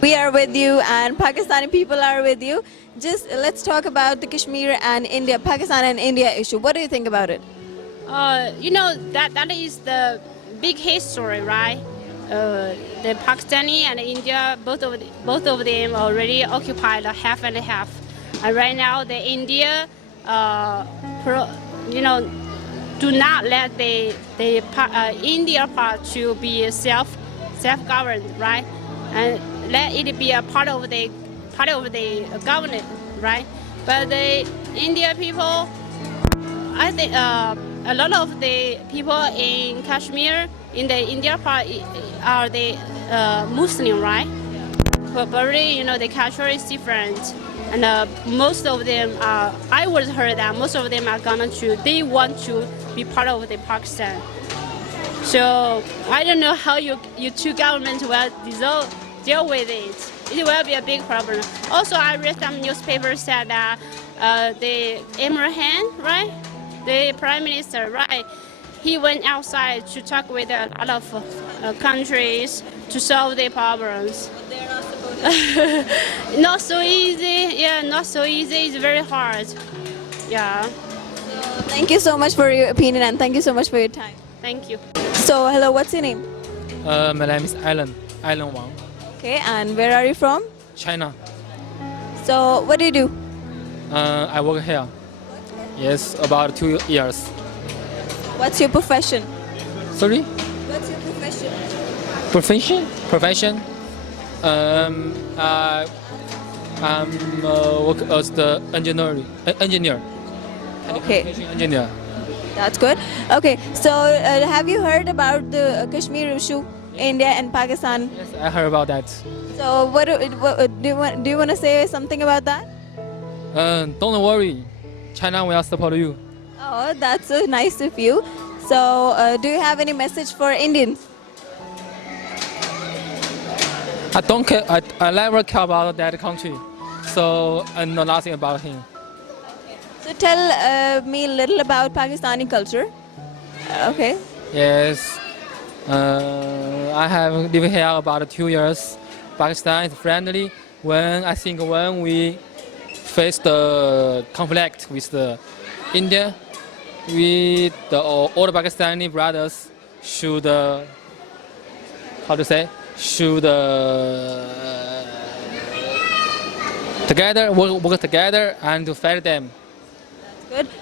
We are with you and Pakistani people are with you. Just let's talk about the Kashmir and India, Pakistan and India issue. What do you think about it? That is the big history, right? The Pakistani and India, both of them already occupied a half and a half. And right now, the India, do not let the India part to be self-governed, right? And let it be a part of the government, right? But the India people, I think a lot of the people in Kashmir, in the India part, are the Muslim, right? But really, the culture is different, and most of them are. I would heard that most of them are they want to be part of the Pakistan. So I don't know how you two governments will deal with it. It will be a big problem. Also, I read some newspapers said that the Imran Khan, right, the prime minister, right, he went outside to talk with a lot of countries to solve their problems. They're not supposed to. Not so easy. Yeah, not so easy. It's very hard. Yeah. Thank you so much for your opinion and thank you so much for your time. Thank you. So, hello, what's your name? My name is Alan Wang, Okay, and where are you from? China. So, what do you do? I work here. Yes, about 2 years. What's your profession? Sorry? What's your profession? Profession? I work as the engineer. Okay, Engineer. that's good. Okay, so have you heard about the Kashmir issue, India and Pakistan? Yes, I heard about that. So, what do you want to say something about that? Don't worry, China will support you. Oh, that's so nice of you. So, do you have any message for Indians? I don't care. I never care about that country, so I know nothing about him. So, tell me a little about Pakistani culture. Okay. Yes, I have lived here about 2 years. Pakistan is friendly. When we face the conflict with the India, all the Pakistani brothers should together work together and to fight them. Good.